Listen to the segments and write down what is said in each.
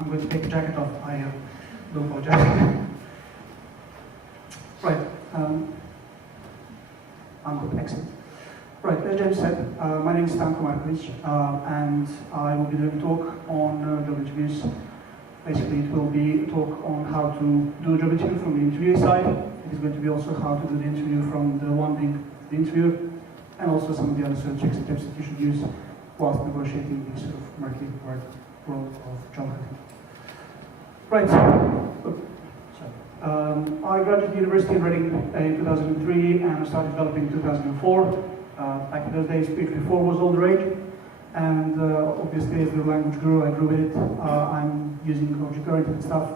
I'm going to take the jacket off. I do apologize. Right. I'm good. Excellent. Right. As James said, my name is Stanko Markovic, and I will be doing a talk on job interviews. Basically, it will be a talk on how to do a job interview from the interview side. It is going to be also how to do the interview from the one being the interviewer, and also some of the other sort of tricks and tips that you should use whilst negotiating the sort of murky world of job hunting. Right. I graduated university in Reading in 2003 and I started developing in 2004. Back in those days, PHP 4 was all the rage, and obviously as the language grew, I grew with it. I'm using object-oriented stuff,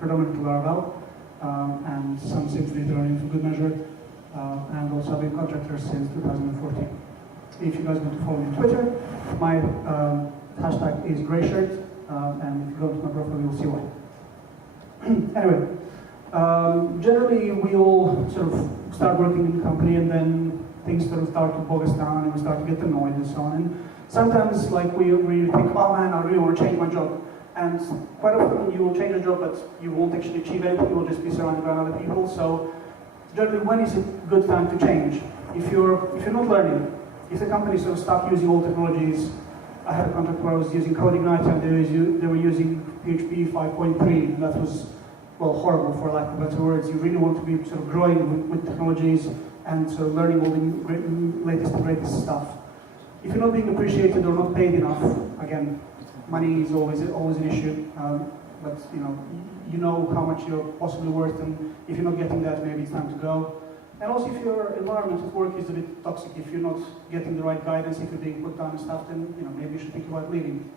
predominantly Laravel, and some simply learning for good measure, and also I've been contractor since 2014. If you guys want to follow me on Twitter, my hashtag is grayshirt, and if you go to my profile, you'll see why. Anyway, generally we all sort of start working in the company and then things sort of start to bog us down and we start to get annoyed and so on. And sometimes like we really think, oh man, I really want to change my job. And quite often you will change your job, but you won't actually achieve anything, you will just be surrounded by other people. So generally, when is a good time to change? If you're not learning, if the company sort of stopped using old technologies. I had a contract where I was using CodeIgniter and they were using PHP 5.3, and that was, well, horrible for lack of better words. You really want to be sort of growing with technologies and sort of learning all the latest and greatest stuff. If you're not being appreciated or not paid enough, again, money is always an issue, but you know how much you're possibly worth, and if you're not getting that, maybe it's time to go. And also, if your environment at work is a bit toxic, if you're not getting the right guidance, if you're being put down and stuff, then maybe you should think about leaving.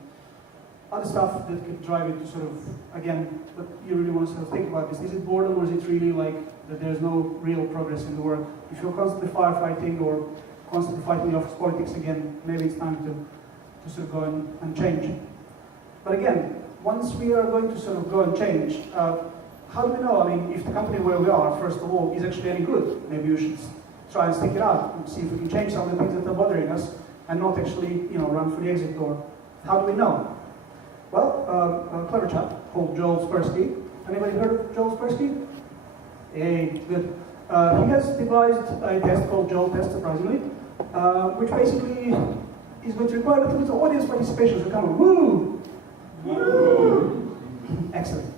Other stuff that could drive it to sort of, again, but you really want to sort of think about this. Is it boredom, or is it really like that there's no real progress in the work? If you're constantly firefighting or constantly fighting the office politics again, maybe it's time to sort of go and change. But again, once we are going to sort of go and change, how do we know? I mean, if the company where we are, first of all, is actually any good, maybe we should try and stick it out and see if we can change some of the things that are bothering us and not actually, run for the exit door. How do we know? Well, a clever chap called Joel Spersky. Anybody heard of Joel Spersky? Hey, good. He has devised a test called Joel test, surprisingly, which basically is going to require a little bit of audience participation. So come on, woo! Woo! Excellent.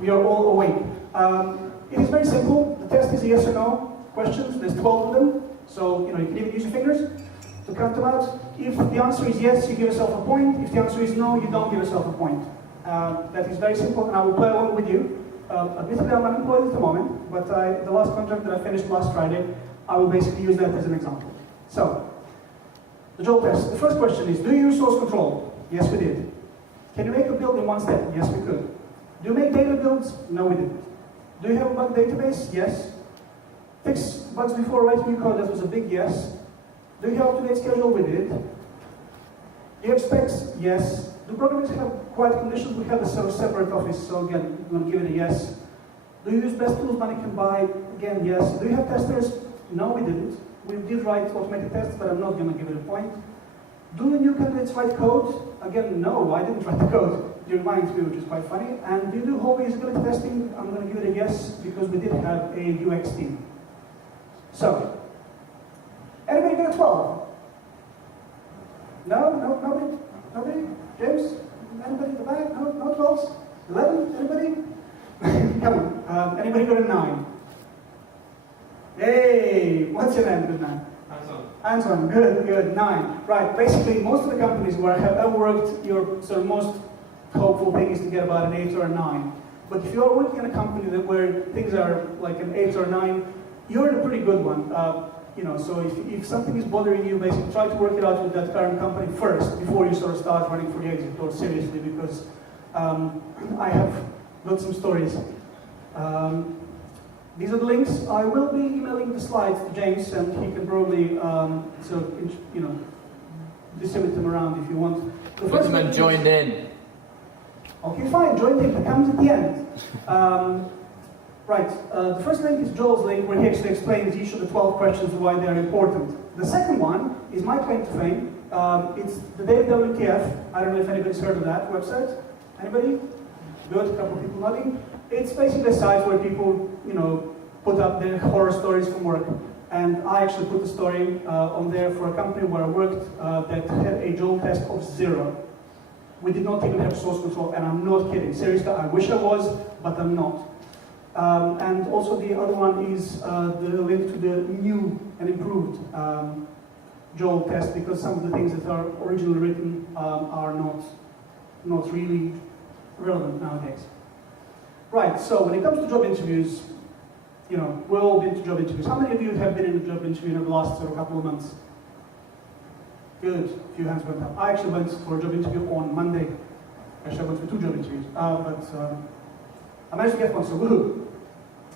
We are all awake. It is very simple. The test is a yes or no questions. There's 12 of them. So, you can even use your fingers to count them out. If the answer is yes, you give yourself a point. If the answer is no, you don't give yourself a point. That is very simple, and I will play along with you. Admittedly, I'm unemployed at the moment, but the last contract that I finished last Friday, I will basically use that as an example. So, the Joel test. The first question is, do you use source control? Yes, we did. Can you make a build in one step? Yes, we could. Do you make data builds? No, we didn't. Do you have a bug database? Yes. Fix bugs before writing new code? That was a big yes. Do you have up-to-date schedule? We did. Do you have specs? Yes. Do programmers have quiet conditions? We have a sort of separate office, so again, I'm going to give it a yes. Do you use best tools money can buy? Again, yes. Do you have testers? No, we didn't. We did write automated tests, but I'm not going to give it a point. Do the new candidates write code? Again, no, I didn't write the code during my interview, which is quite funny. And do you do whole usability testing? I'm going to give it a yes, because we did have a UX team. So, anybody got a 12? No, nobody? James? Anybody in the back? No 12s? 11? Anybody? Come on. Anybody got a 9? Hey, what's your name? Good 9. Anton, good, 9. Right, basically, most of the companies where I have ever worked, your sort of most hopeful thing is to get about an 8 or a 9. But if you're working in a company where things are like an 8 or 9, you're in a pretty good one. So if something is bothering you, basically try to work it out with that current company first, before you sort of start running for the exit door seriously, because I have got some stories. These are the links. I will be emailing the slides to James, and he can probably distribute them around if you want. Put them and joined in. Okay, fine. Joined in. It comes at the end. Right. The first link is Joel's link, where he actually explains each of the 12 questions and why they are important. The second one is my claim to fame. It's the Daily WTF. I don't know if anybody's heard of that website. Anybody? Good, a couple of people nodding. It's basically a site where people, put up their horror stories from work. And I actually put a story on there for a company where I worked that had a Joel test of 0. We did not even have source control, and I'm not kidding. Seriously, I wish I was, but I'm not. And also the other one is the link to the new and improved Joel test, because some of the things that are originally written are not really relevant nowadays. Right, so when it comes to job interviews, we've all been to job interviews. How many of you have been in a job interview in the last couple of months? Good, a few hands went up. I actually went for a job interview on Monday. Actually, I went for 2 job interviews, but I managed to get one, so woohoo.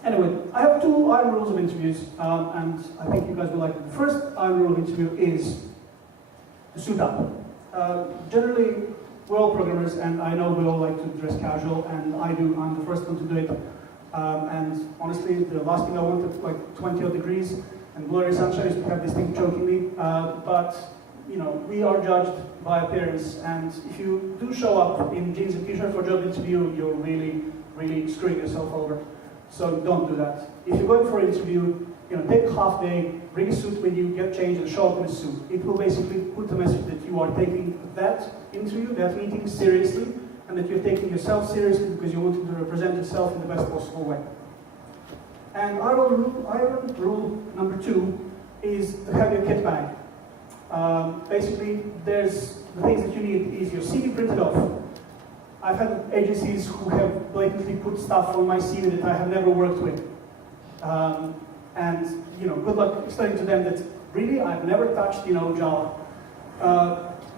Anyway, I have 2 iron rules of interviews, and I think you guys will like it. The first iron rule of interview is to suit up. Generally, we're all programmers, and I know we all like to dress casual, and I do. I'm the first one to do it. And honestly, the last thing I wanted, like 20 odd degrees and blurry sunshine, is to have this thing choking me. But we are judged by appearance, and if you do show up in jeans and t-shirt for a job interview, you're really, really screwing yourself over. So don't do that. If you're going for an interview, take a half day, bring a suit when you get changed, and show up in a suit. It will basically put the message that you are taking that interview, that meeting seriously, and that you're taking yourself seriously because you want to represent yourself in the best possible way. And iron rule number 2 is to have your kit bag. Basically, there's the things that you need is your CV printed off. I've had agencies who have blatantly put stuff on my CV that I have never worked with. And good luck explaining to them that really I've never touched Java.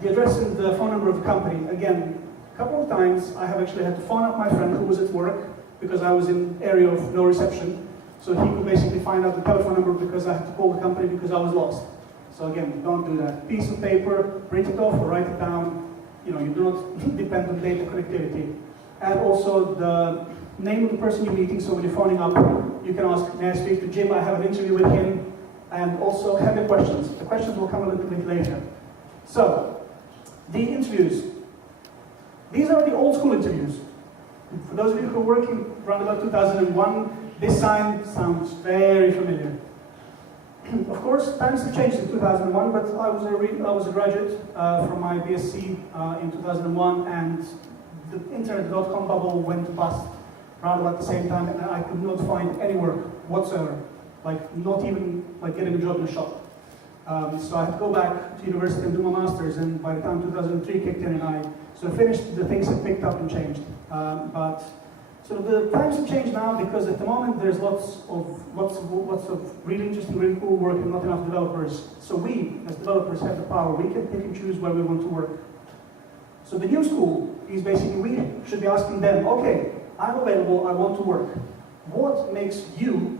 The address and the phone number of the company, again, a couple of times I have actually had to phone up my friend who was at work because I was in an area of no reception. So he could basically find out the telephone number because I had to call the company because I was lost. So again, don't do that. Piece of paper, print it off or write it down. You do not depend on data connectivity. And also the name of the person you're meeting, so when you're phoning up, you can ask, may I speak to Jim? I have an interview with him. And also have your questions. The questions will come a little bit later. So, the interviews. These are the old school interviews. For those of you who are working around about 2001, this sign sounds very familiar. Of course, times have changed in 2001, but I was a graduate from my BSc in 2001, and the internet.com bubble went bust around about the same time, and I could not find any work whatsoever, not even getting a job in a shop. So I had to go back to university and do my master's, and by the time 2003 kicked in and I finished, the things had picked up and changed. But the times have changed now because at the moment there's lots of really interesting, really cool work and not enough developers. So we, as developers, have the power. We can pick and choose where we want to work. So the new school is basically we should be asking them, okay, I'm available, I want to work. What makes you,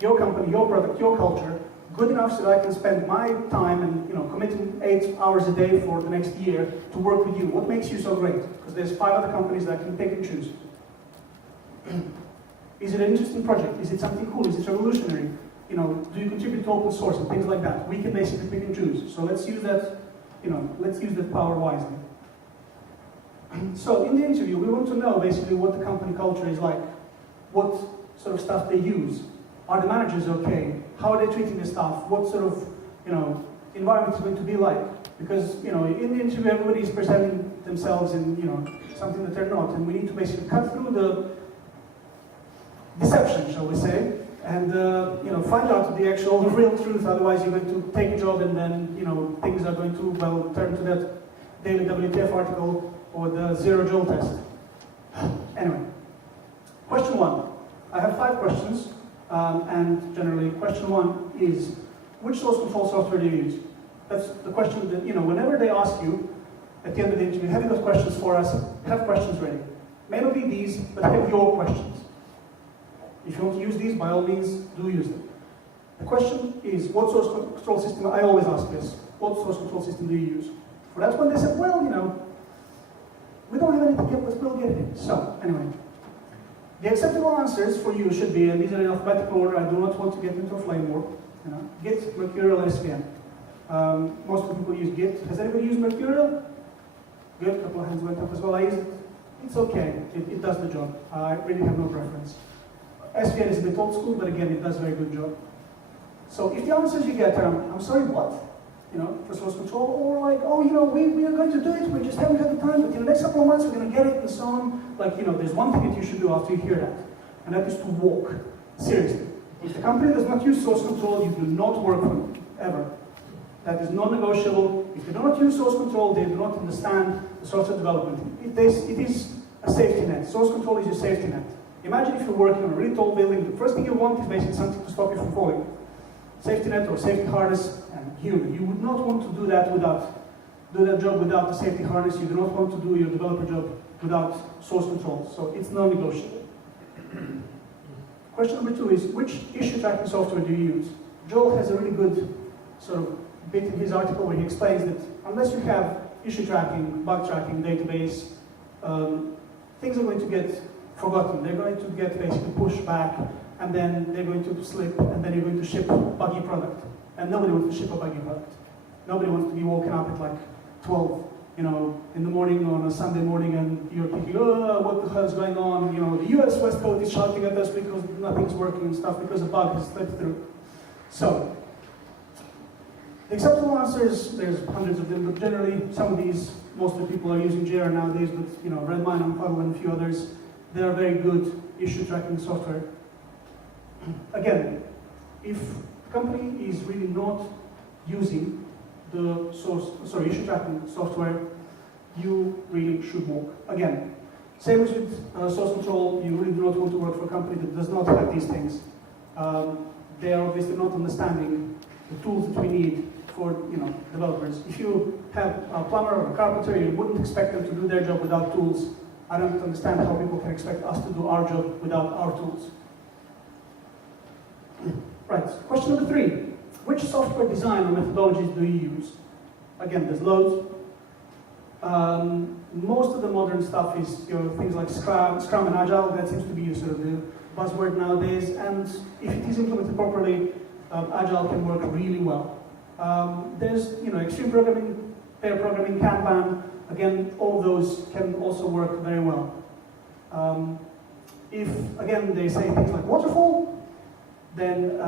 your company, your product, your culture, good enough so that I can spend my time and committing 8 hours a day for the next year to work with you? What makes you so great? Because there's 5 other companies that I can pick and choose. Is it an interesting project? Is it something cool? Is it revolutionary? Do you contribute to open source and things like that? We can basically pick and choose. So let's use that, let's use that power wisely. So in the interview, we want to know basically what the company culture is like, what sort of stuff they use. Are the managers okay? How are they treating the staff? What sort of, environment is going to be like? Because, in the interview, everybody is presenting themselves in, something that they're not, and we need to basically cut through the deception, shall we say, and find out the actual, the real truth. Otherwise, you're going to take a job, and then things are going to turn to that daily WTF article or the 0 Joel test. Anyway, question 1. I have 5 questions, and generally, question 1 is, which source control software do you use? That's the question that whenever they ask you at the end of the interview, have you got questions for us? Have questions ready. May not be these, but have your questions. If you want to use these, by all means, do use them. The question is, what source control system, I always ask this, what source control system do you use? For that one, they said, well, we don't have anything yet, but we'll get it in. So, anyway, the acceptable answers for you should be, and these are in alphabetical order, I do not want to get into a flame war, Git, Mercurial, and SVN. Most of the people use Git. Has anybody used Mercurial? Good, a couple of hands went up as well. I use it it's okay. It does the job. I really have no preference. SVN is a bit old school, but again, it does a very good job. So if the answers you get are, I'm sorry, what? You know, for source control, or like, oh, you know, we are going to do it, we just haven't had the time, but in the next couple of months we're going to get it, and so on. Like, you know, there's one thing that you should do after you hear that, and that is to walk. Seriously. If the company does not use source control, you do not work for them, ever. That is non-negotiable. If they do not use source control, they do not understand the software development. It is a safety net. Source control is your safety net. Imagine if you're working on a really tall building, the first thing you want is basically something to stop you from falling. Safety net or safety harness and human. You would not want to do that job without the safety harness. You do not want to do your developer job without source control. So it's non-negotiable. Question number 2 is, which issue tracking software do you use? Joel has a really good sort of bit in his article where he explains that unless you have issue tracking, bug tracking, database, things are going to get forgotten. They're going to get basically pushed back, and then they're going to slip, and then you're going to ship a buggy product. And nobody wants to ship a buggy product. Nobody wants to be woken up at like 12, you know, in the morning on a Sunday morning, and you're thinking, oh, what the hell is going on? You know, the US West Coast is shouting at us because nothing's working and stuff, because a bug has slipped through. So, the acceptable answers, there's hundreds of them, but generally, some of these, most of the people are using JR nowadays, but, you know, Redmine and Puddle and a few others, they are very good issue tracking software. Again, if the company is really not using the issue tracking software, you really should walk. Again, same as with source control, you really do not want to work for a company that does not have these things. They are obviously not understanding the tools that we need for, you know, developers. If you have a plumber or a carpenter, you wouldn't expect them to do their job without tools. I don't understand how people can expect us to do our job without our tools. Right, question number 3. Which software design or methodologies do you use? Again, there's loads. Most of the modern stuff is, you know, things like Scrum and Agile. That seems to be sort of the buzzword nowadays. And if it is implemented properly, Agile can work really well. There's, you know, extreme programming, pair programming, Kanban. Again, all those can also work very well. If, again, they say things like waterfall, then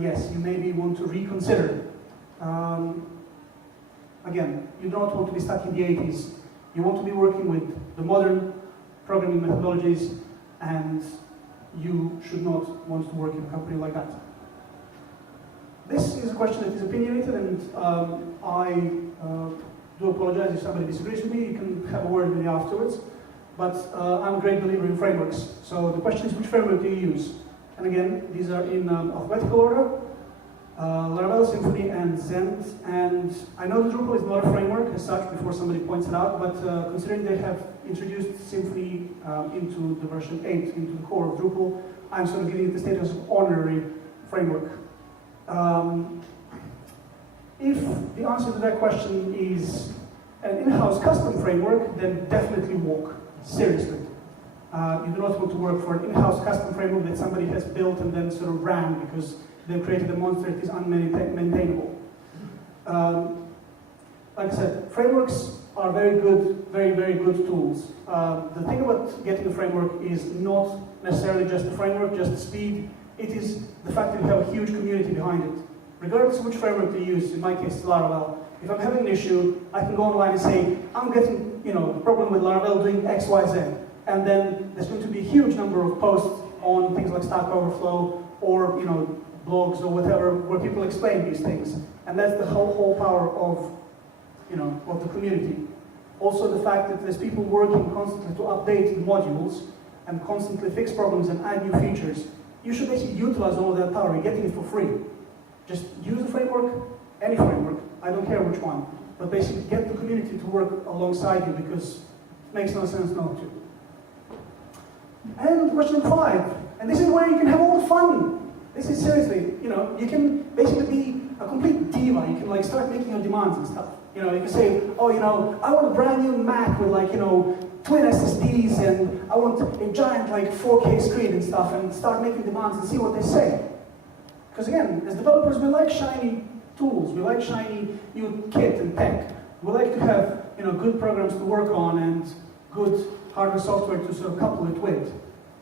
yes, you maybe want to reconsider. Again, you don't want to be stuck in the 80s. You want to be working with the modern programming methodologies, and you should not want to work in a company like that. This is a question that is opinionated, and I do apologize if somebody disagrees with me. You can have a word with me afterwards. But I'm a great believer in frameworks. So the question is, which framework do you use? And again, these are in alphabetical order. Laravel, Symfony, and Zend. And I know that Drupal is not a framework as such, before somebody points it out, but considering they have introduced Symfony into the version 8, into the core of Drupal, I'm sort of giving it the status of honorary framework. If the answer to that question is an in-house custom framework, then definitely walk. Seriously. You do not want to work for an in-house custom framework that somebody has built and then sort of ran because they've created a monster that is unmaintainable. Like I said, frameworks are very good, very, very good tools. The thing about getting a framework is not necessarily just the framework, just the speed. It is the fact that you have a huge community behind it. Regardless of which framework you use, in my case, it's Laravel. If I'm having an issue, I can go online and say, I'm getting, you know, a problem with Laravel doing X, Y, Z. And then there's going to be a huge number of posts on things like Stack Overflow or, you know, blogs or whatever, where people explain these things. And that's the whole power of, you know, of the community. Also the fact that there's people working constantly to update the modules and constantly fix problems and add new features. You should basically utilize all of that power. You're getting it for free. Just use the framework, any framework, I don't care which one. But basically get the community to work alongside you, because it makes no sense not to. And question 5, and this is where you can have all the fun. This is seriously, you know, you can basically be a complete diva. You can like start making your demands and stuff. You know, you can say, oh, you know, I want a brand new Mac with like, you know, twin SSDs, and I want a giant like 4K screen and stuff, and start making demands and see what they say. Because again, as developers, we like shiny tools. We like shiny new kit and tech. We like to have, you know, good programs to work on and good hardware, software to sort of couple it with.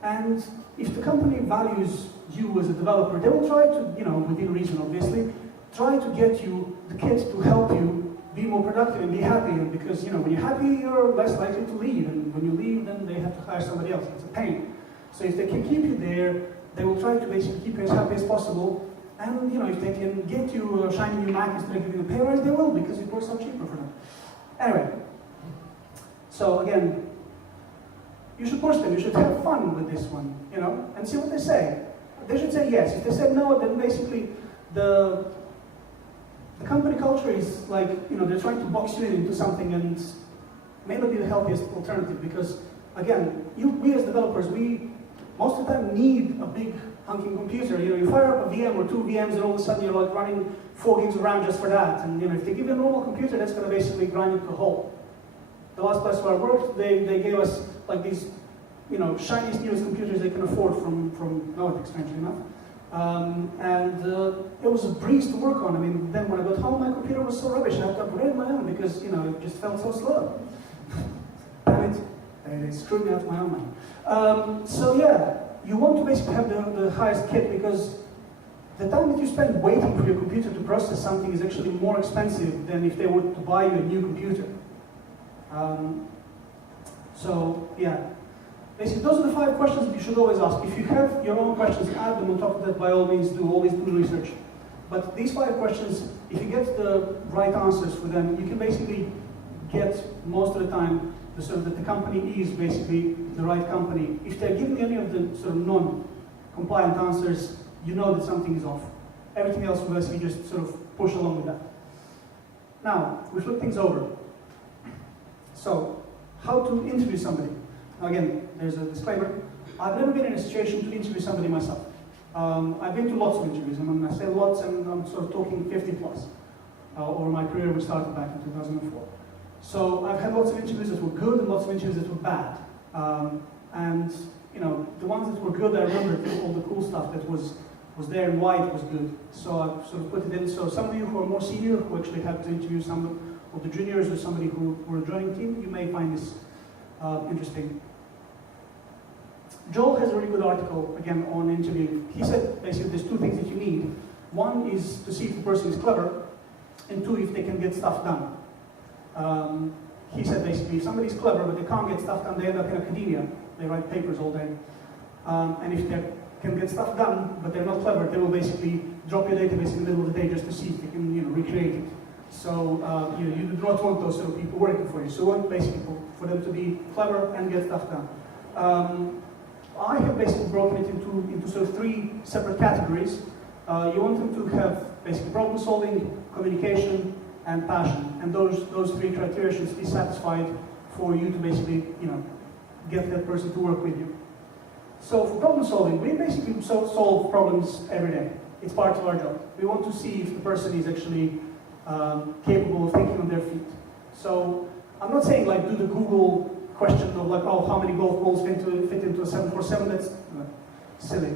And if the company values you as a developer, they will try to, within reason obviously, try to get you the kit to help you be more productive and be happy. And because, when you're happy, you're less likely to leave. And when you leave, then they have to hire somebody else. It's a pain. So if they can keep you there, they will try to basically keep you as happy as possible. And, if they can get you a shiny new Mac instead of giving you a pay rise, they will, because it works out cheaper for them. Anyway, so again, you should push them, you should have fun with this one, and see what they say. They should say yes. If they say no, then basically the company culture is like, they're trying to box you into something and may not be the healthiest alternative because, again, we as developers, we most of the time need a big hunking computer. You fire up a VM or 2 VMs and all of a sudden you're like running 4 gigs of RAM just for that. And if they give you a normal computer, that's going to basically grind it to a halt. The last place where I worked, they gave us like these, shiniest, newest computers they can afford from Nordic, strangely enough. It was a breeze to work on. I mean, then when I got home, my computer was so rubbish, I had to upgrade my own because, it just felt so slow. Damn it, they screwed me out of my own money. So yeah, you want to basically have the highest kit because the time that you spend waiting for your computer to process something is actually more expensive than if they were to buy you a new computer. So yeah, basically those are the 5 questions that you should always ask. If you have your own questions, add them on top of that. By all means, always do research. But these 5 questions, if you get the right answers for them, you can basically get most of the time so that the company is basically the right company. If they're giving any of the sort of non-compliant answers, you know that something is off. Everything else will basically just sort of push along with that. Now, we flip things over. So, how to interview somebody? Again, there's a disclaimer. I've never been in a situation to interview somebody myself. I've been to lots of interviews, and when I say lots, I'm sort of talking 50 plus, over my career, which started back in 2004. So I've had lots of interviews that were good and lots of interviews that were bad. The ones that were good, I remember all the cool stuff that was there and why it was good. So I've sort of put it in. So some of you who are more senior, who actually had to interview some of the juniors or somebody who were joining the team, you may find this interesting. Joel has a really good article, again, on interviewing. He said, basically, there's 2 things that you need. One is to see if the person is clever, and 2, if they can get stuff done. He said, basically, if somebody's clever, but they can't get stuff done, they end up in academia. They write papers all day. And if they can get stuff done, but they're not clever, they will basically drop your database in the middle of the day just to see if they can, recreate it. So, you do not want those sort of people working for you. So you want basically for them to be clever and get stuff done. I have basically broken it into sort of 3 separate categories. You want them to have basically problem solving, communication, and passion. And those 3 criteria should be satisfied for you to basically, get that person to work with you. So for problem solving, we basically solve problems every day. It's part of our job. We want to see if the person is actually capable of thinking on their feet. So I'm not saying like do the Google question of like, oh, how many golf balls fit into a 747, that's silly.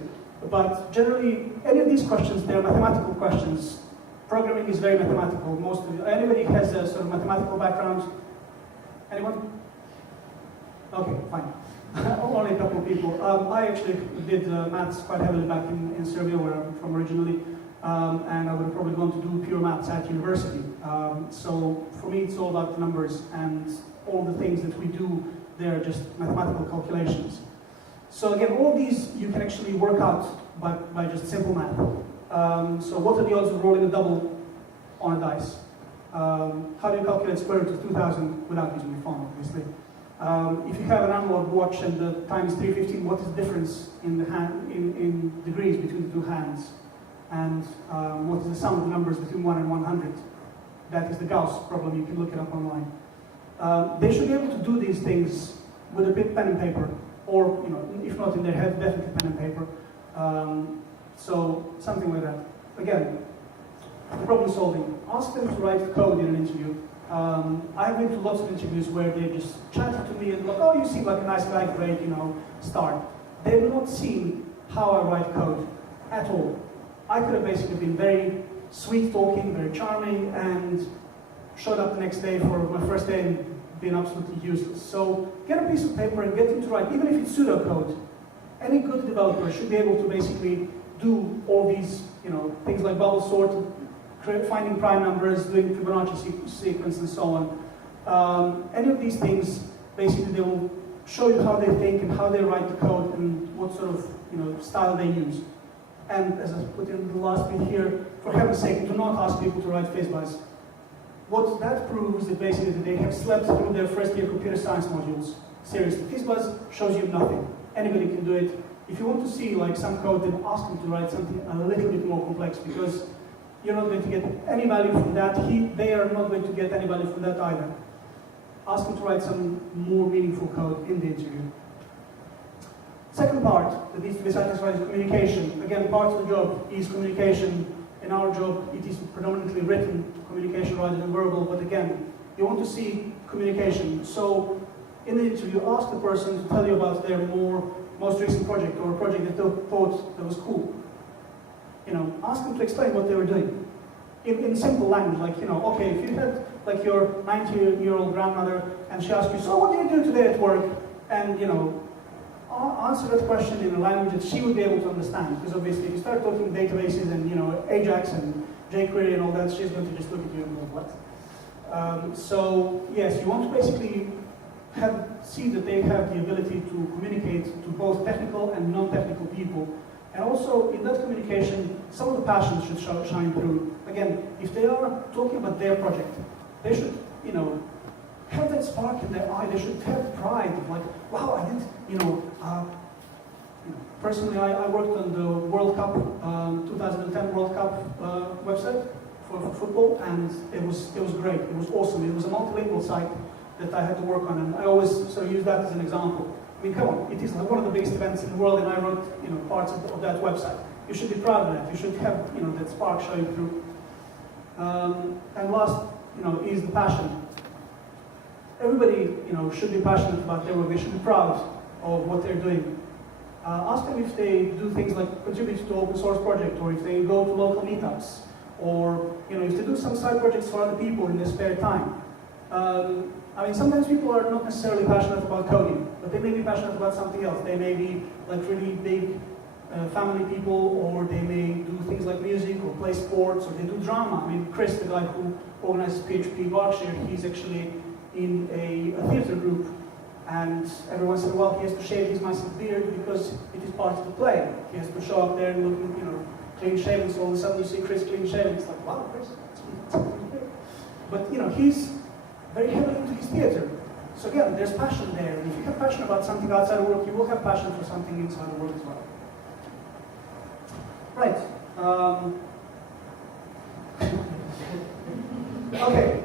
But generally, any of these questions, they're mathematical questions. Programming is very mathematical. Anybody has a sort of mathematical background? Anyone? Okay, fine. Only a couple of people. I actually did maths quite heavily back in Serbia, where I'm from originally, and I would have probably gone to do pure maths at university. So for me, it's all about the numbers, and all the things that we do, they're just mathematical calculations. So again, all these you can actually work out by just simple math. So what are the odds of rolling a double on a dice? How do you calculate square root of 2,000 without using your phone, obviously? If you have an analog watch and the time is 3:15, what is the difference in degrees between the 2 hands? And what is the sum of the numbers between 1 and 100? That is the Gauss problem. You can look it up online. They should be able to do these things with a bit pen and paper, or if not in their head, definitely pen and paper. So something like that. Again, problem solving. Ask them to write code in an interview. I've been to lots of interviews where they just chatted to me and like, oh, you seem like a nice guy, great, start. They've not seen how I write code at all. I could have basically been very sweet talking, very charming, and showed up the next day for my first day and been absolutely useless. So get a piece of paper and get them to write, even if it's pseudocode. Any good developer should be able to basically do all these, things like bubble sort, finding prime numbers, doing Fibonacci sequence, and so on. Any of these things, basically, they will show you how they think and how they write the code and what sort of style they use. And as I put in the last bit here, for heaven's sake, do not ask people to write FizzBuzz. What that proves is basically that they have slept through their first year computer science modules. Seriously, FizzBuzz shows you nothing. Anybody can do it. If you want to see like some code, then ask them to write something a little bit more complex, because you're not going to get any value from that. They are not going to get any value from that either. Ask them to write some more meaningful code in the interview. Second part that needs to be satisfied is communication. Again, part of the job is communication. In our job, it is predominantly written communication rather than verbal, but again, you want to see communication. So in the interview, ask the person to tell you about their most recent project, or a project that they thought that was cool. Ask them to explain what they were doing in simple language, like, okay, if you had like your 90-year-old grandmother and she asked you, so what do you do today at work? And, answer that question in a language that she would be able to understand, because obviously if you start talking databases and, Ajax and jQuery and all that, she's going to just look at you and go, what? So, yes, you want to basically see that they have the ability to communicate to both technical and non-technical people. And also, in that communication, some of the passion should shine through. Again, if they are talking about their project, they should, have that spark in their eye. They should have pride of like, wow, I did, personally, I worked on the World Cup, 2010 World Cup website for football, and it was great. It was awesome. It was a multilingual site that I had to work on, and I always sort of use that as an example. I mean, come on, it is like one of the biggest events in the world, and I wrote, parts of that website. You should be proud of that. You should have, that spark showing through. And last, is the passion. Everybody, should be passionate about their work. They should be proud of what they're doing. Ask them if they do things like contribute to open source project, or if they go to local meetups, or if they do some side projects for other people in their spare time. I mean, sometimes people are not necessarily passionate about coding, but they may be passionate about something else. They may be like really big family people, or they may do things like music, or play sports, or they do drama. I mean, Chris, the guy who organizes PHP Berkshire, he's actually in a theater group, and every once in a while he has to shave his massive beard because it is part of the play. He has to show up there and look, clean shaven, so all of a sudden you see Chris clean shaven. It's like, wow, Chris, that's great. But he's very heavily into his theater. So again, there's passion there. And if you have passion about something outside of work, you will have passion for something inside of work as well. Right. Okay,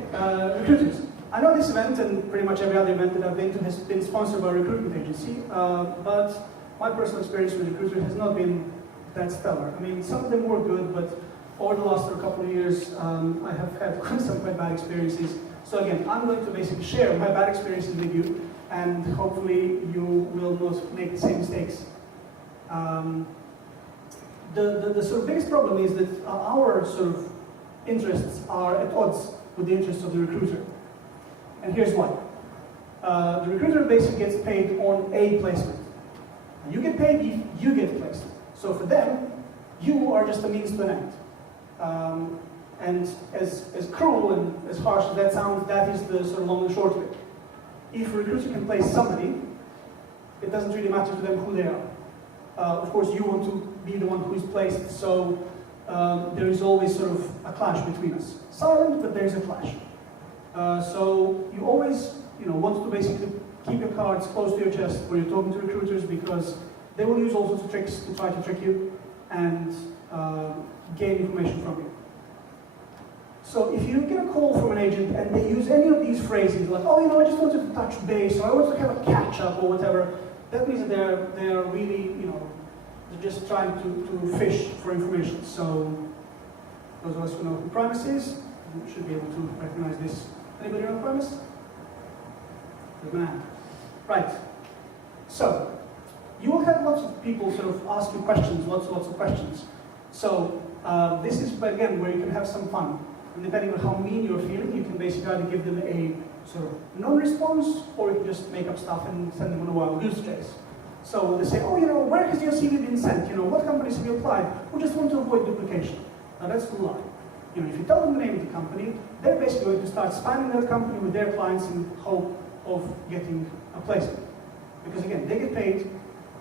recruiters. I know this event, and pretty much every other event that I've been to, has been sponsored by a recruitment agency, but my personal experience with recruiters has not been that stellar. I mean, some of them were good, but over the last couple of years, I have had some quite bad experiences. So again, I'm going to basically share my bad experiences with you, and hopefully you will not make the same mistakes. The sort of biggest problem is that our sort of interests are at odds with the interests of the recruiter. And here's why. The recruiter basically gets paid on a placement. And you get paid if you get placed. So for them, you are just a means to an end. And as cruel and as harsh as that sounds, that is the sort of long and short of it. If a recruiter can place somebody, it doesn't really matter to them who they are. Of course, you want to be the one who is placed, so there is always sort of a clash between us. Silent, but there is a clash. So you always, want to basically keep your cards close to your chest when you're talking to recruiters, because they will use all sorts of tricks to try to trick you and gain information from you. So if you get a call from an agent and they use any of these phrases, like, oh, I just wanted to touch base, or I want to have a catch-up, or whatever, that means that they're really, they're just trying to fish for information. So those of us who know who Primus is, you should be able to recognize this. Anybody know Primus? Good man. Right. So you will have lots of people sort of ask you questions, lots of questions. So this is, again, where you can have some fun. And depending on how mean you're feeling, you can basically either give them a sort of non-response, or you can just make up stuff and send them on a wild goose chase. So they say, oh, where has your CV been sent? What companies have you applied? We just want to avoid duplication. Now that's the lie. If you tell them the name of the company, they're basically going to start spamming that company with their clients in hope of getting a placement. Because again, they get paid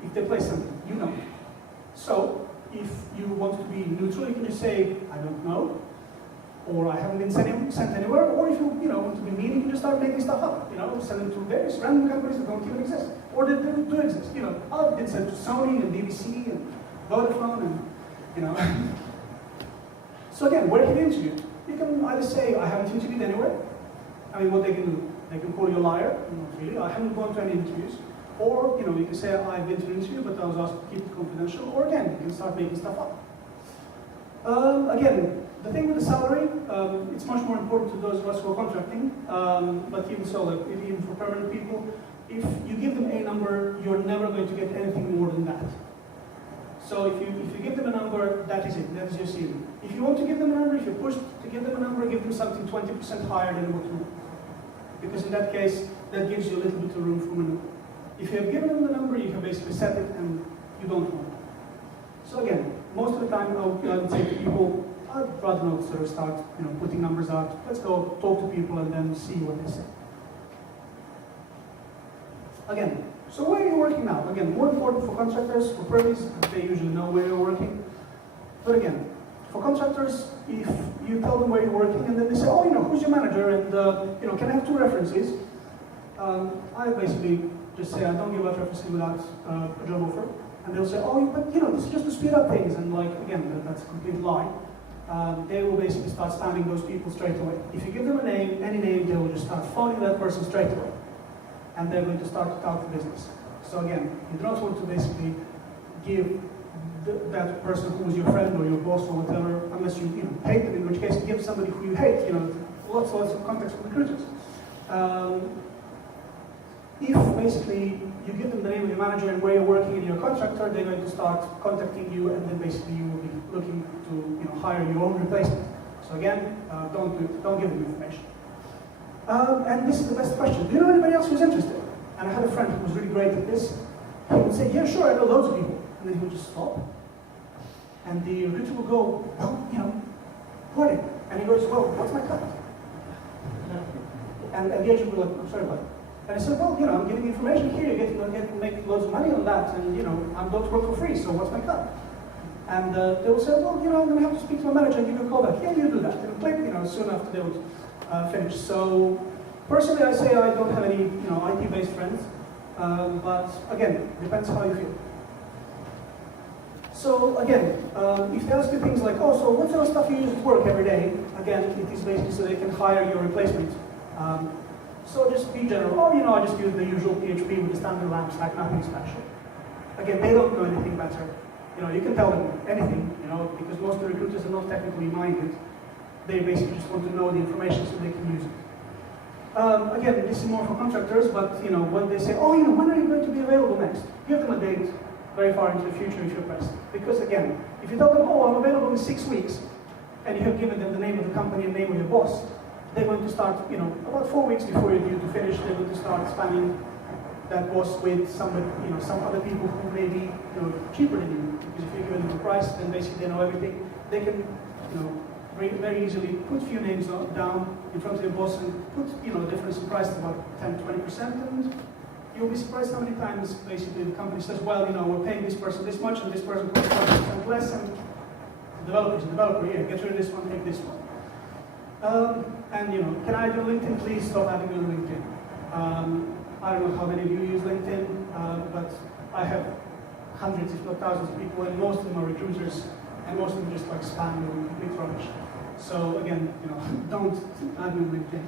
if they place something, So if you want to be neutral, you can just say, I don't know, or I haven't been sent anywhere, or if you want to be mean, you can just start making stuff up, send them to various random companies that don't even exist, or that do exist, I've been sent to Sony and BBC and Vodafone and, So again, where can you interview? You can either say, I haven't interviewed anywhere. I mean, what they can do, they can call you a liar, not really, I haven't gone to any interviews. Or, you can say, I've been to an interview, but I was asked to keep it confidential. Or again, you can start making stuff up. Again, the thing with the salary, it's much more important to those of us who are contracting. But even so, even for permanent people, if you give them a number, you're never going to get anything more than that. So if you give them a number, that is it. That is your ceiling. If you want to give them a number, if you're pushed to give them a number, give them something 20% higher than what you want. Because in that case, that gives you a little bit of room for maneuver. If you have given them the number, you have basically set it and you don't want it. So again, most of the time I would say to people, I'd rather not sort of start putting numbers out. Let's go talk to people and then see what they say. Again, so where are you working now? Again, more important for contractors, for permies, they usually know where you're working. But again, for contractors, if you tell them where you're working and then they say, oh, who's your manager and can I have 2 references? I basically just say, I don't give out references without a job offer. And they'll say, oh, but this is just to speed up things. And again, that's a complete lie. They will basically start spamming those people straight away. If you give them a name, any name, they will just start phoning that person straight away. And they're going to start to tout the business. So again, you do not want to basically give that person who is your friend or your boss or whatever, unless you hate them, in which case you give somebody who you hate, lots of contacts with recruiters. If basically you give them the name of your manager and where you're working and your contractor, they're going to start contacting you, and then basically you will be looking to hire your own replacement. So again, don't give them information. And this is the best question. Do you know anybody else who's interested? And I had a friend who was really great at this. He would say, yeah, sure, I know loads of people. And then he would just stop. And the recruiter would go, well, who are they? And he goes, well, what's my cut? And the agent would be like, I'm sorry about it. And I said, well, I'm getting information here, you're going to make loads of money on that, and I don't work for free, so what's my cut? And they will say, well, I'm going to have to speak to my manager and give you a call back. Yeah, you do that. And click, soon after they would finish. So personally, I say I don't have any, IT-based friends, but again, depends how you feel. So again, if they ask you things like, oh, so what sort of stuff you use at work every day? Again, it is basically so they can hire your replacement. So just be general. Oh, I just use the usual PHP with the standard lamp stack, nothing special. Again, they don't know anything better. You can tell them anything, because most of the recruiters are not technically minded. They basically just want to know the information so they can use it. Again, this is more for contractors, but when they say, oh, when are you going to be available next? Give them a date very far into the future if you're pressed. Because again, if you tell them, oh, I'm available in 6 weeks, and you have given them the name of the company and name of your boss, they're going to start, about 4 weeks before you're due to finish, they're going to start spamming that boss with some other people who may be, cheaper than you. Because if you're giving them a price, then basically they know everything. They can, very easily put a few names down in front of your boss and put, a difference in price of about 10-20%, and you'll be surprised how many times basically the company says, well, we're paying this person this much and this person costs 20% less, and the developer's a developer, yeah, get rid of this one, take this one. And can I do LinkedIn? Please stop having me on LinkedIn. I don't know how many of you use LinkedIn, but I have hundreds, if not thousands of people, and most of them are recruiters, and most of them just like spam and complete rubbish. So again, don't add me on LinkedIn.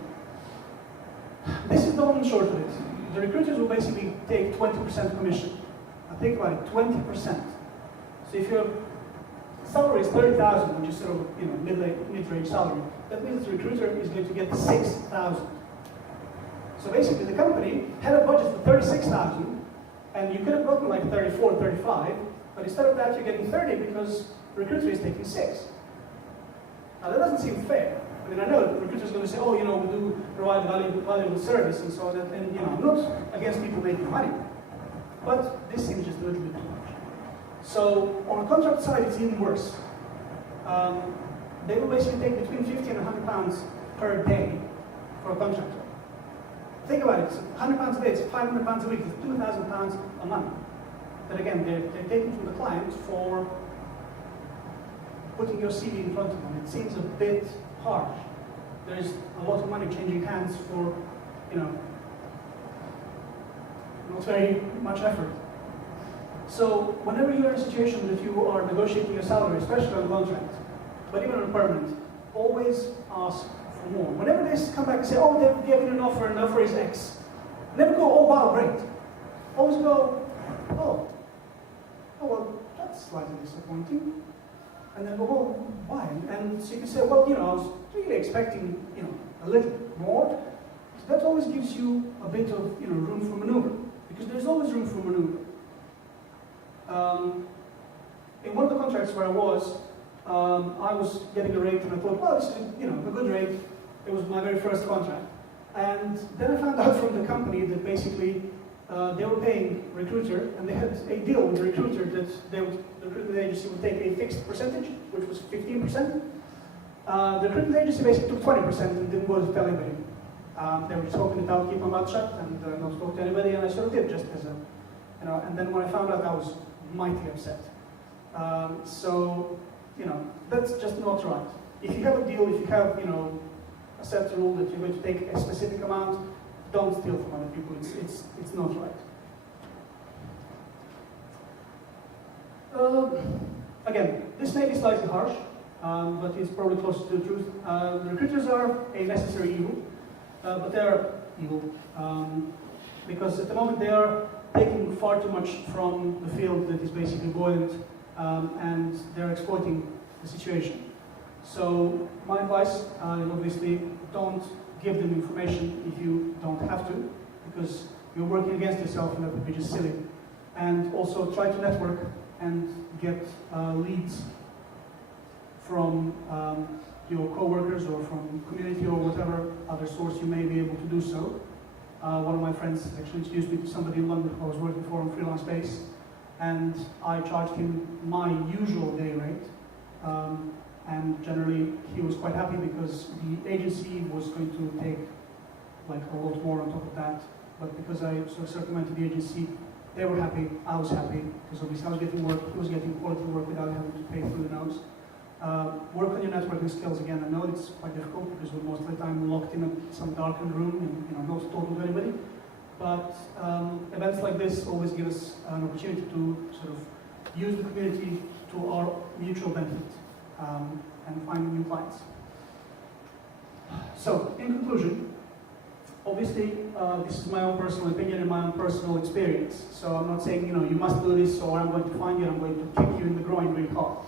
This is the long and short of it. The recruiters will basically take 20% commission. Now think about it, 20%. So if your salary is 30,000, which is sort of mid-range salary, that means the recruiter is going to get 6,000. So basically, the company had a budget for 36,000, and you could have gotten like 34, 35, but instead of that, you're getting 30 because the recruiter is taking 6. Now that doesn't seem fair. I mean, I know the recruiter's going to say, oh, we do provide valuable service and so on, and I'm not against people making money. But this seems just a little bit too much. So on the contract side, it's even worse. They will basically take between 50 and 100 pounds per day for a contractor. Think about it, it's 100 pounds a day, it's 500 pounds a week, it's 2,000 pounds a month. But again, they're taking from the client for putting your CV in front of them. It seems a bit harsh. There's a lot of money changing hands for, not very much effort. So whenever you're in a situation that you are negotiating your salary, especially on contract, but even on permanent, always ask for more. Whenever they come back and say, oh, they've given an offer and the offer is X, never go, oh wow, great. Always go, oh well, that's slightly disappointing. And then go, well, why? And so you can say, well, I was really expecting, a little more. So that always gives you a bit of, room for maneuver, because there's always room for maneuver. In one of the contracts where I was getting a rate, and I thought, well, this is, a good rate. It was my very first contract. And then I found out from the company that basically they were paying recruiter, and they had a deal with the recruiter that the recruitment agency would take a fixed percentage, which was 15%. The recruitment agency basically took 20% and didn't bother to tell anybody. They were just hoping that I would keep my mouth shut and not talk to anybody, and I sort of did, just as a, and then when I found out, I was mightily upset. So, that's just not right. If you have a deal, if you have, a set rule that you're going to take a specific amount, don't steal from other people. It's not right. Again, this may be slightly harsh, but it's probably closer to the truth. Recruiters are a necessary evil, but they are evil because at the moment they are taking far too much from the field that is basically buoyant, and they're exploiting the situation. So my advice is obviously don't give them information if you don't have to, because you're working against yourself and that would be just silly. And also try to network and get leads from your co-workers or from community or whatever other source you may be able to do so. One of my friends actually introduced me to somebody in London who I was working for on freelance base, and I charged him my usual day rate. And generally, he was quite happy because the agency was going to take like a lot more on top of that. But because I sort of circumvented the agency, they were happy, I was happy, because obviously I was getting work, he was getting quality work without having to pay through the nose. Work on your networking skills again. I know it's quite difficult because we're most of the time locked in some darkened room and not talking to anybody. But events like this always give us an opportunity to sort of use the community to our mutual benefit. And finding new clients. So, in conclusion, obviously, this is my own personal opinion and my own personal experience. So I'm not saying, you must do this, or I'm going to find you and I'm going to kick you in the groin really hard.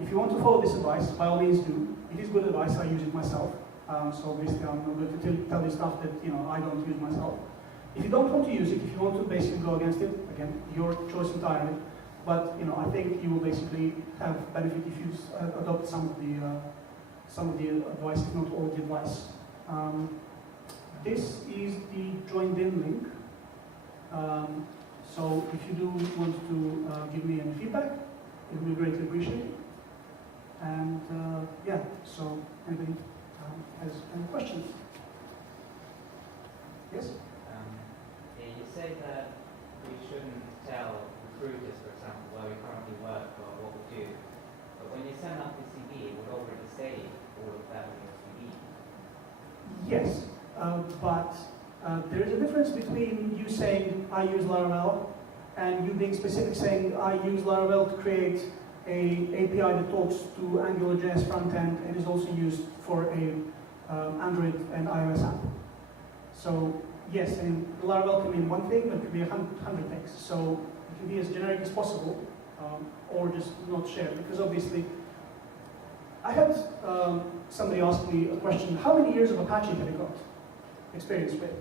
If you want to follow this advice, by all means do. It is good advice, I use it myself. So obviously, I'm not going to tell you stuff that, I don't use myself. If you don't want to use it, if you want to basically go against it, again, your choice entirely. But I think you will basically have benefit if you adopt some of the advice, if not all the advice. This is the joined in link. So if you do want to give me any feedback, it would be greatly appreciated. And yeah, so anybody has any questions? Yes? Yeah, you say that we shouldn't tell recruiters, for example, where we currently work or what we do. But when you send out the CV, it would already say all of that on your CV. Yes, but there is a difference between you saying, I use Laravel, and you being specific saying, I use Laravel to create a API that talks to AngularJS front end and is also used for a Android and iOS app. So yes, and Laravel can mean one thing, but it could be 100 things. So it can be as generic as possible, or just not share. Because obviously, I had somebody ask me a question, how many years of Apache have you got experience with?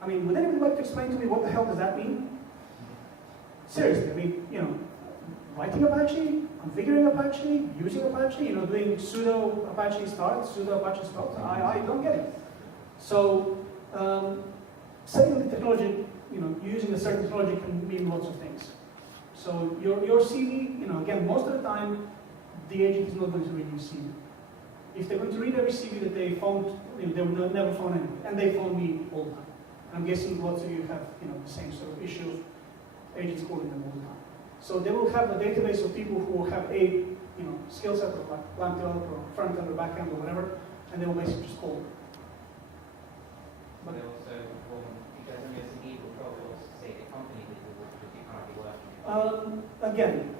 I mean, would anybody like to explain to me what the hell does that mean? Seriously, I mean, writing Apache, configuring Apache, using Apache, doing sudo Apache start, sudo Apache stop. I don't get it. So setting the technology, using a certain technology can mean lots of things. So your CV, again, most of the time, the agent is not going to read your CV. If they're going to read every CV that they found, they will never phone anybody. And they phone me all the time. I'm guessing lots of you have, the same sort of issues, agents calling them all the time. So they will have a database of people who have a, skill set of like lamp developer or front end or back end or whatever, and they will basically just call them. But they also, because on your CV will probably also say the company that you're currently working in. Again,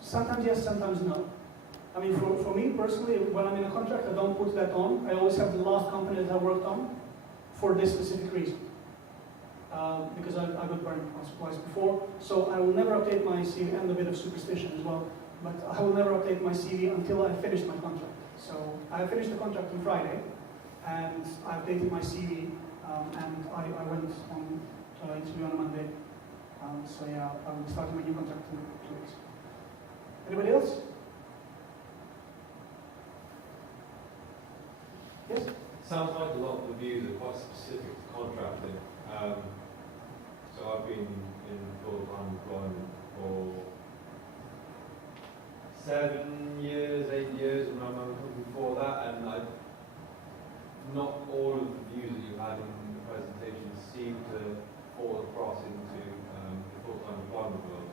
sometimes yes, sometimes no. I mean, for me personally, when I'm in a contract, I don't put that on. I always have the last company that I worked on for this specific reason. Because I got burned once or twice before. So I will never update my CV, and a bit of superstition as well, but I will never update my CV until I finish my contract. So I finished the contract on Friday, and I updated my CV, and I went on interview on Monday. So yeah, I'm starting my new contract in 2 weeks. Anybody else? Yes? Sounds like a lot of the views are quite specific to contracting. So I've been in full-time employment for 7 years, 8 years, and I'm before that, and not all of the views that you had in the presentation seem to fall across into the full-time employment world.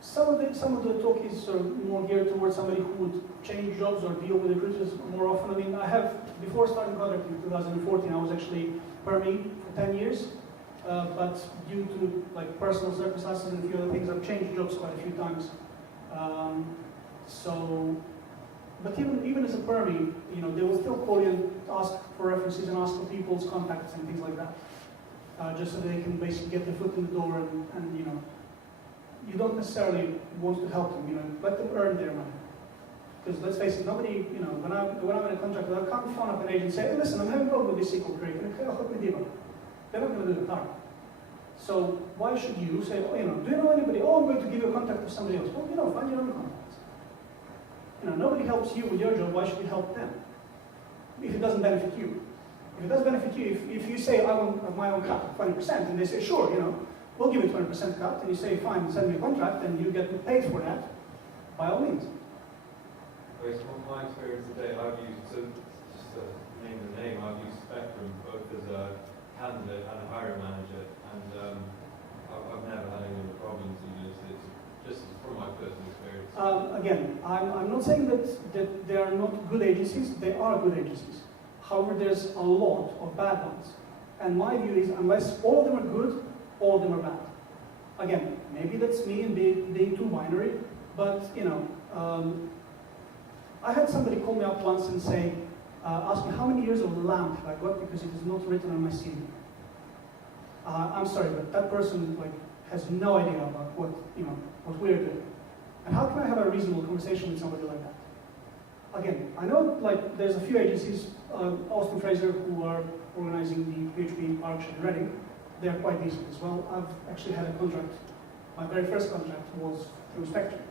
Some of the talk is sort of more geared towards somebody who would change jobs or deal with recruiters more often. I mean, before starting contracting in 2014, I was actually permie for 10 years, but due to like personal circumstances and a few other things, I've changed jobs quite a few times. But even as a permie, they will still call you and ask for references and ask for people's contacts and things like that, just so they can basically get their foot in the door and you don't necessarily want to help them, let them earn their money. Because let's face it, nobody, when I'm in a contract, I can't phone up an agent and say, hey, listen, I'm having a problem with this SQL query, can you help me deal with it? They're not going to do it, are. So why should you say, do you know anybody? Oh, I'm going to give you a contact of somebody else. Well, find your own contacts. Nobody helps you with your job, why should you help them? If it doesn't benefit you. If it does benefit you, if you say, I want my own cut, 20%, and they say, sure, we'll give you 20% cut, and you say, fine, send me a contract, and you get paid for that, by all means. Based on my experience today, I've used, just to name the name, I've used Spectrum both as a candidate and a hiring manager, and I've never had any problems using it, just from my personal experience. Again, I'm not saying that they are not good agencies, they are good agencies. However, there's a lot of bad ones. And my view is, unless all of them are good, all of them are bad. Again, maybe that's me and being too binary, but I had somebody call me up once and say, ask me how many years of LAMP I got because it is not written on my CV. I'm sorry, but that person has no idea about what we're doing. And how can I have a reasonable conversation with somebody like that? Again, I know there's a few agencies, Austin Fraser, who are organizing the PHP Arch in Reading. They're quite decent as well. I've actually had a contract. My very first contract was through Spectrum,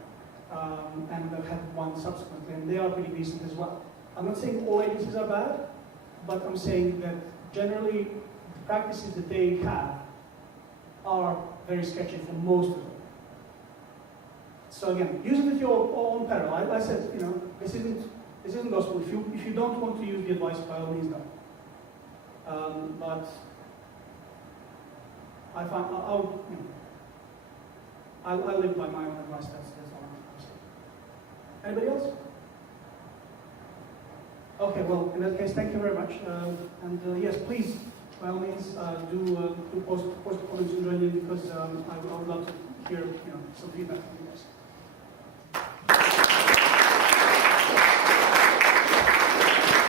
and I've had one subsequently, and they are pretty decent as well. I'm not saying all agencies are bad, but I'm saying that generally the practices that they have are very sketchy for most of them. So again, use it at your own peril. I said, this isn't gospel. If you don't want to use the advice, by all means don't. But I find I'll live by my own advice. That's all I'm saying. Anybody else? Okay. Well, in that case, thank you very much. And yes, please, by all means, do post comments and join in because I would love to hear some feedback from you guys.